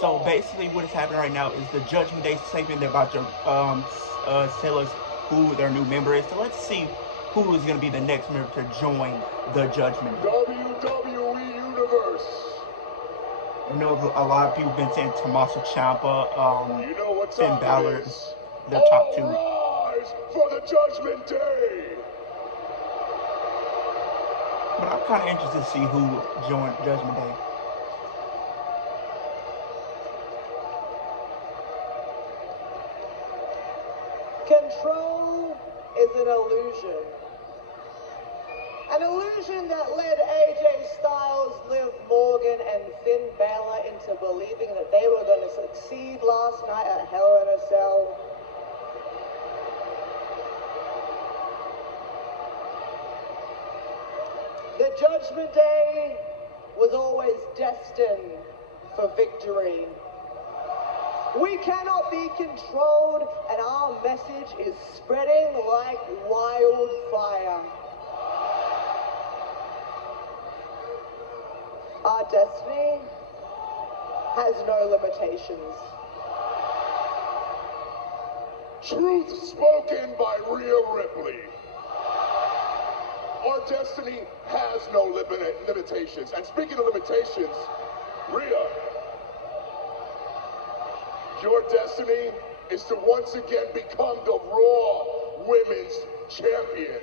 So basically, what is happening right now is the Judgment Day statement. They're about to tell us who their new member is. So let's see who is going to be the next member to join the Judgment Day. WWE Universe. I know a lot of people have been saying Tommaso Ciampa, Finn Balor, the top two. Rise for the Judgment Day. But I'm kind of interested to see who joined Judgment Day. Control is an illusion. An illusion that led AJ Styles, Liv Morgan, and Finn Balor into believing that they were going to succeed last night at Hell in a Cell. The Judgment Day was always destined for victory. We cannot be controlled, and our message is spreading like wildfire. Our destiny has no limitations. Truth spoken by Rhea Ripley. Our destiny has no limitations. And speaking of limitations, Rhea, your destiny is to once again become the Raw Women's Champion.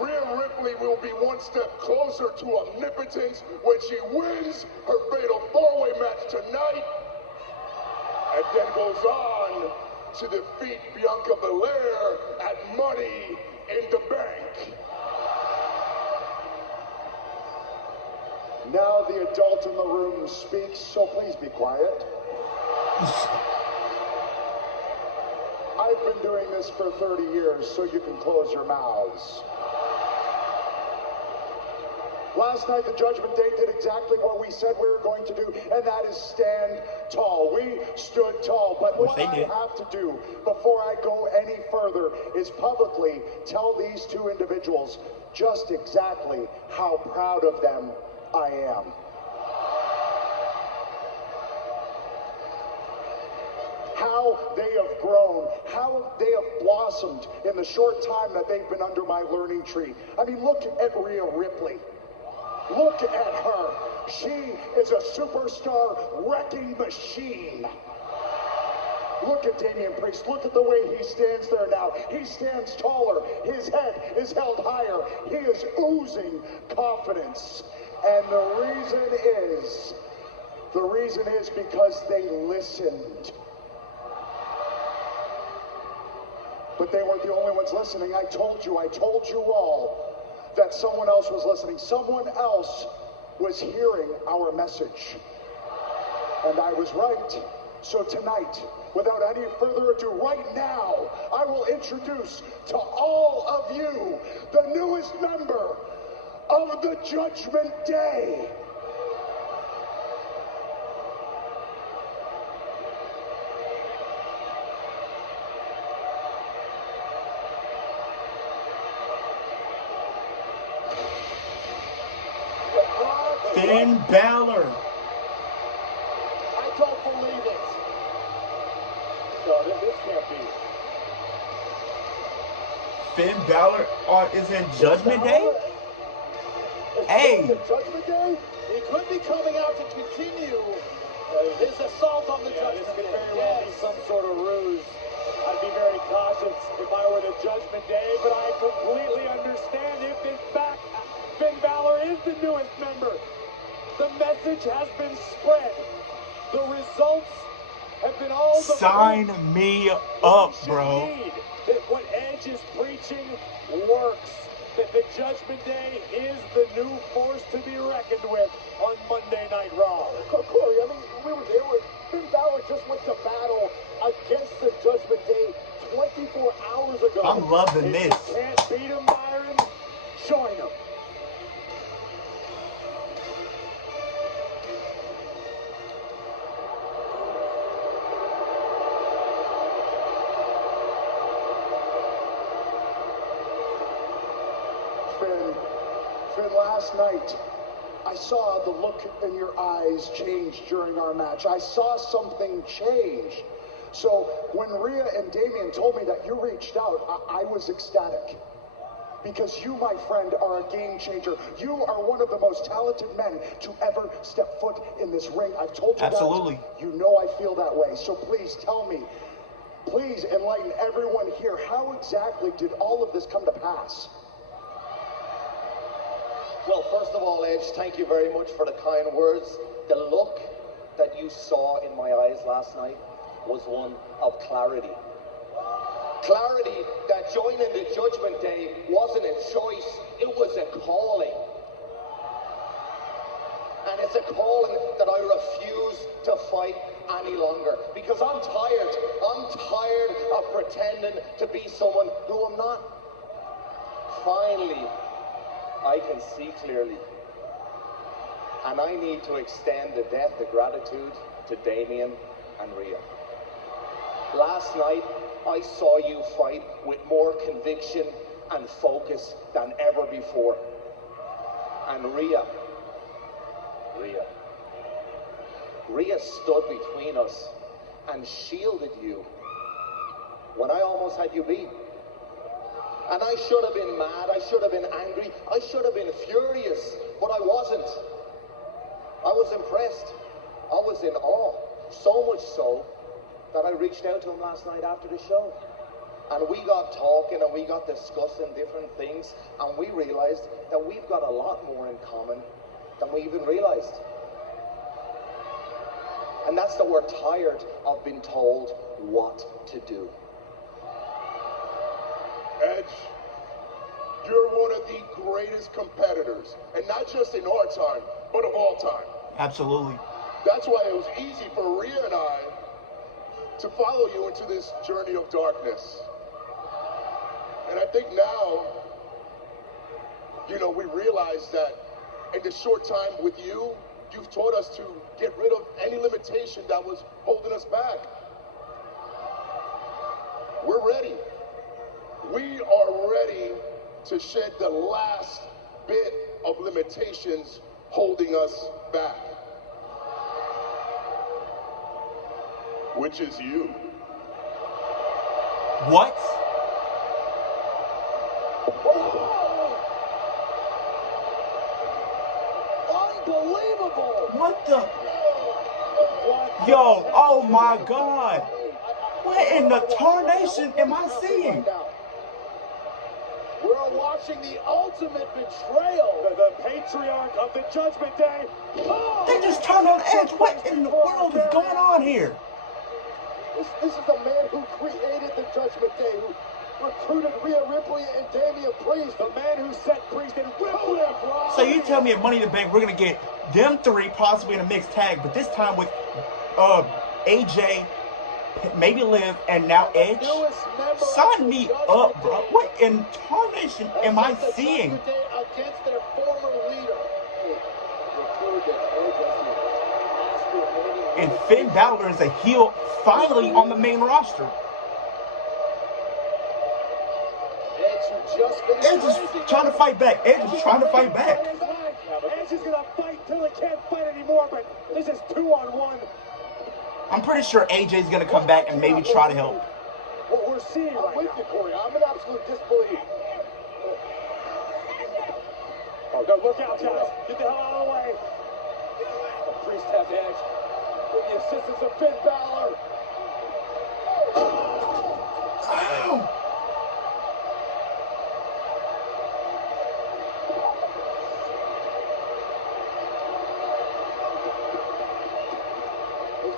Rhea Ripley will be one step closer to omnipotence when she wins her fatal four-way match tonight and then goes on to defeat Bianca Belair at Money in the Bank. Now the adult in the room speaks, so please be quiet. I've been doing this for 30 years, so you can close your mouths. Last night, the Judgment Day did exactly what we said we were going to do, and that is stand tall. We stood tall, but what I have to do before I go any further is publicly tell these two individuals just exactly how proud of them I am. How they have grown, how they have blossomed in the short time that they've been under my learning tree. I mean, look at Rhea Ripley. Look at her. She is a superstar wrecking machine. Look at Damian Priest. Look at the way he stands there now. He stands taller. His head is held higher. He is oozing confidence. And the reason is because they listened. But they weren't the only ones listening. I told you all that someone else was listening. Someone else was hearing our message. And I was right. So tonight, without any further ado, right now, I will introduce to all of you the newest member of the Judgment Day. Finn Balor. I don't believe it. No, this can't be. Finn Balor is in Judgment Day? Hey! Judgment Day? He could be coming out to continue his assault on the Judgment Day. This could very well be some sort of ruse. I'd be very cautious if I were the Judgment Day, but I completely understand if in fact Finn Balor is the newest member. The message has been spread. The results have been all the Sign me up, bro. That what Edge is preaching works. That the Judgment Day is the new force to be reckoned with on Monday Night Raw. Corey, I mean, we were there when Finn Balor just went to battle against the Judgment Day 24 hours ago. I'm loving this. If you can't beat him, Byron, join him. Finn, last night, I I saw the look in your eyes change during our match. I saw something change. So when Rhea and Damian told me that you reached out, I was ecstatic. Because you, my friend, are a game changer. You are one of the most talented men to ever step foot in this ring. I've told you Absolutely. that. You know I feel that way. So please tell me, please enlighten everyone here. How exactly did all of this come to pass? Well, first of all, Edge, thank you very much for the kind words. The look that you saw in my eyes last night was one of clarity. Clarity that joining the Judgment Day wasn't a choice, it was a calling. And it's a calling that I refuse to fight any longer. Because I'm tired. I'm tired of pretending to be someone who I'm not. Finally, I can see clearly. And I need to extend the debt of gratitude to Damian and Rhea. Last night, I saw you fight with more conviction and focus than ever before. And Rhea stood between us and shielded you when I almost had you beat. And I should have been mad, I should have been angry, I should have been furious, but I wasn't. I was impressed. I was in awe. So much so that I reached out to him last night after the show. And we got talking and we got discussing different things, and we realized that we've got a lot more in common than we even realized. And that's that we're tired of being told what to do. Edge, you're one of the greatest competitors, and not just in our time, but of all time. Absolutely. That's why it was easy for Rhea and I to follow you into this journey of darkness. And I think now, we realize that in the short time with you, you've taught us to get rid of any limitation that was holding us back. We're ready. We are ready to shed the last bit of limitations holding us back. Which is you. What? Unbelievable! What the? Yo, oh my God. What in the tarnation am I seeing? We're watching the ultimate betrayal. The patriarch of the Judgment Day. Oh! They just turned on Edge. What in the world is going on here? This is the man who created the Judgment Day, who recruited Rhea Ripley and Damian Priest. The man who set Priest and Ripley abroad. So you tell me at Money in the Bank we're gonna get them three possibly in a mixed tag, but this time with AJ, maybe Liv, and now Edge? Sign me up, bro. What in tarnation am I seeing? Against their former leader. And Finn Balor is a heel finally on the main roster. Edge is trying to fight back. Edge is trying to fight back. Edge is gonna fight till he can't fight anymore, but this is 2-on-1. I'm pretty sure AJ's gonna come back and maybe try to help. What we're seeing right with now. you, Corey. I'm in absolute disbelief. Oh, no, look out, guys. Get the hell out of the way. The Priest has Edge. With the assistance of Finn Balor. Ow.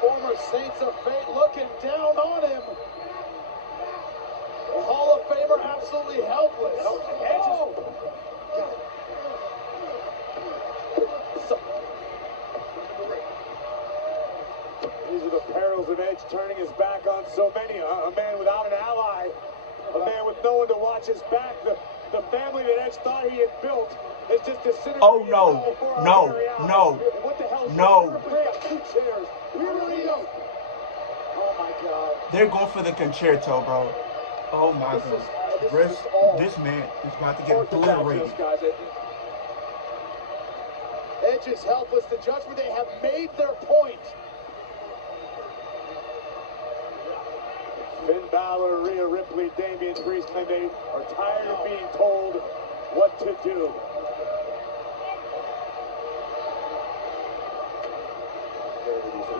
Former Saints of Fate looking down on him. The Hall of Famer absolutely helpless. These are the perils of Edge turning his back on so many. A man without an ally. A man with no one to watch his back. The family that Edge thought he had built is just disintegrating. Oh no, no, no, What the hell? no. Two chairs. Oh my God. They're going for the concerto, bro. Oh my God. This man is about to get obliterated. Edge is helpless. The Judgment Day have made their point. Finn Balor, Rhea Ripley, Damian Priest claim they are tired of being told what to do.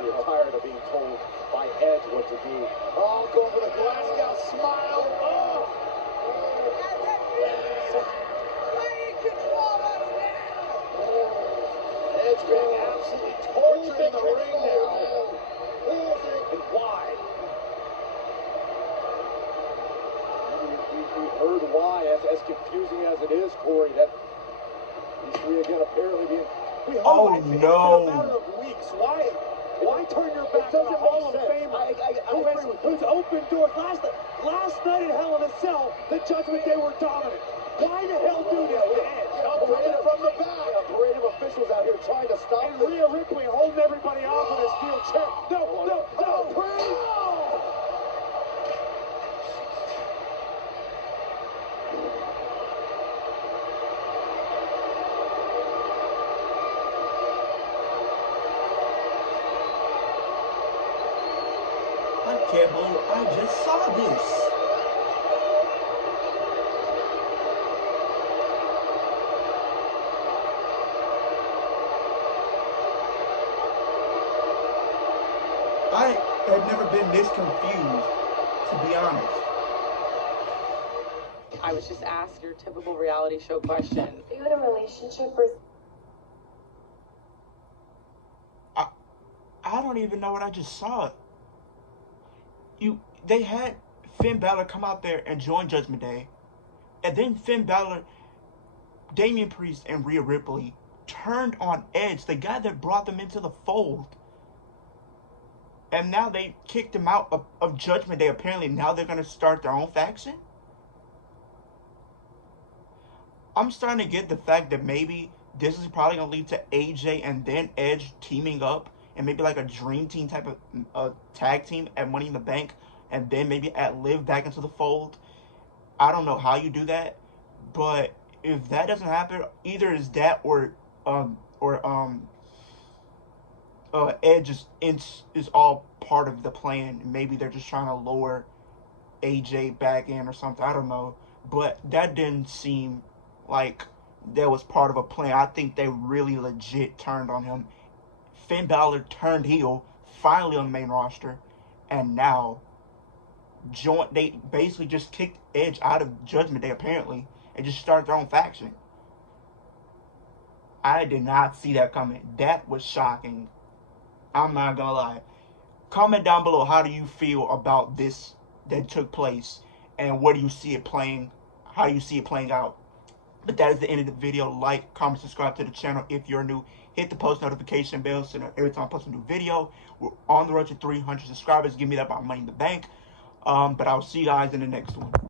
We are tired of being told by Edge what to do. Oh, go for the Glasgow smile. Oh! Edge being absolutely tortured in the ring now. And why? We've heard why, as confusing as it is, Corey, that these three again apparently being... Oh, It's been a no. matter of weeks. Why turn your back on a Hall of Famer who's opened doors? Last night at Hell in a Cell, the Judgment Day were dominant. Why the hell do this to Edge? A parade from the back. A parade of officials out here trying to stop And Rhea Ripley holding everybody off with a steel chair. No. I can't believe I just saw this. I have never been this confused, to be honest. I was just asked your typical reality show question. Are you in a relationship or... I don't even know what I just saw. They had Finn Balor come out there and join Judgment Day, and then Finn Balor, Damian Priest, and Rhea Ripley turned on Edge, the guy that brought them into the fold. And now they kicked him out of Judgment Day. Apparently now they're going to start their own faction. I'm starting to get the fact that maybe this is probably going to lead to AJ and then Edge teaming up. And maybe like a dream team type of tag team at Money in the Bank. And then maybe add Liv back into the fold. I don't know how you do that. But if that doesn't happen, either is that or Edge is all part of the plan. Maybe they're just trying to lure AJ back in or something. I don't know. But that didn't seem like that was part of a plan. I think they really legit turned on him. Finn Balor turned heel finally on the main roster, and now they basically just kicked Edge out of Judgment Day apparently and just started their own faction. I did not see that coming. That was shocking. I'm not gonna lie. Comment down below, how do you feel about this that took place, and what do you see it playing? How do you see it playing out? But that is the end of the video. Like, comment, subscribe to the channel if you're new. Hit the post notification bell so that every time I post a new video. We're on the road to 300 subscribers. Give me that by Money in the Bank. But I'll see you guys in the next one.